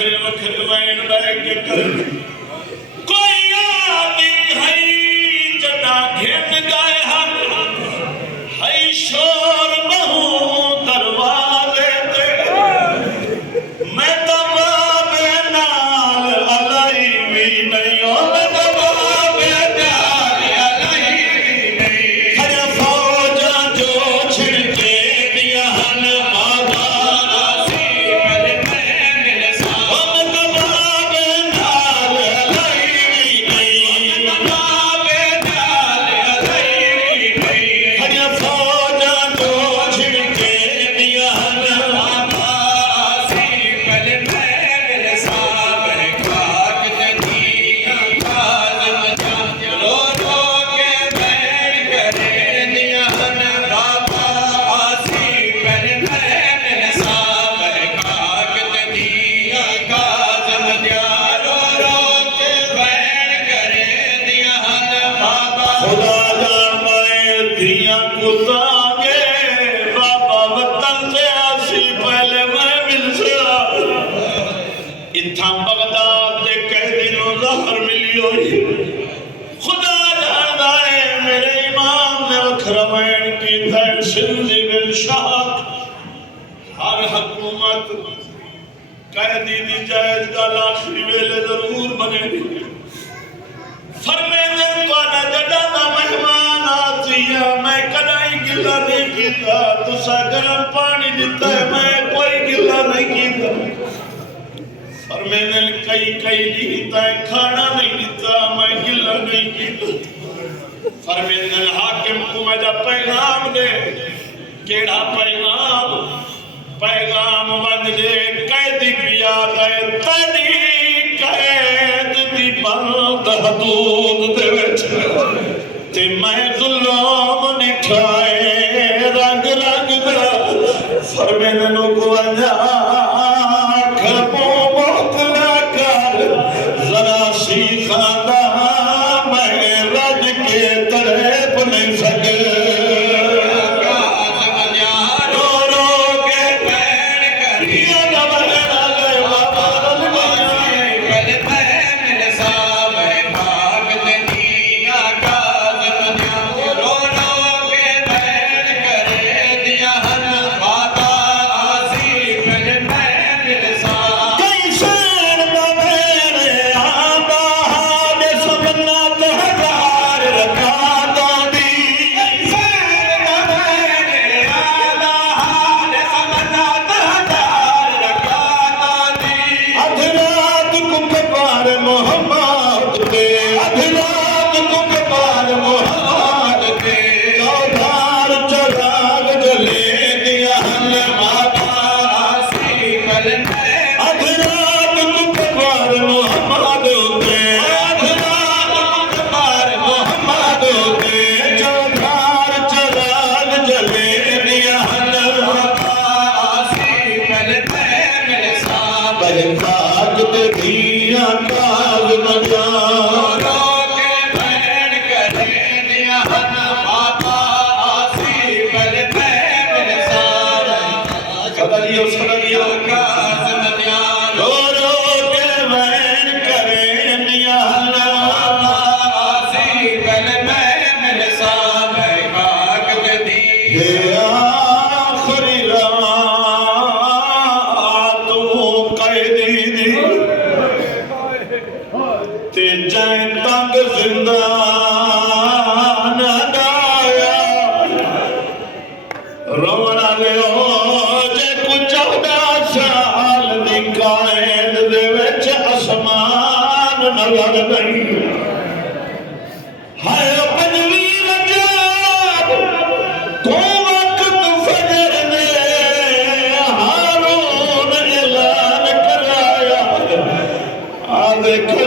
वखरे वखरे van bag के कर कोई आदि है जटा घेन गए हम है शोर बहु दरवाजे ते मैं दबावे नाल अलई भी नहीं हो मैं दबावे नाल अलई भी नहीं हर फौजा जो छिड़के दिया हन आवासी पल में मिल सा मैं दबावे नाल अलई भी नहीं दबावे नाल अलई भी नहीं हर फौजा जो छिड़के दिया हन आवासी पल में मिल सा बहकाक जदिया काज़म जा रो रो के बैठ करे दिया हन बाबा आसी पल में मिल सा बहकाक जदिया काज़म जा रो रो के बैठ करे दिया हन बाबा खुदा जाने दिया कुतागे बाबा वतन से आसी पहले मैं मिल सा इत्थां बगदाद दे कैदी नो ज़हर मिलियो खुदा जानदा है मेरे इमाम ने वखरा वैन कीता है सिंधी बिन शाह हर हुकूमत कैदी दी जायज गल आखिरी वेले जरूर बनेगी फरमाया तुहाडा जड़ा दा मेहमान आतिया मैं कदाई गिला नहीं कीता तुसा गरम पानी दिता है मैं कोई गिला नहीं कीता फरमाया कई कई दिता है खाना नहीं दिता मैं गिला नहीं कीता फरमाया हाकिम को मेरा पैगाम दे केड़ा पैगाम पैगाम बन दे कैदी पिया गए तनी कैद दी बंद हदूद दे विच ते मैं जुल्म निठाए रंग रंग दा फरमाया नो को अंजा खबो मोकला कर जरा सी खाना मैं रज के तड़प नहीं सके They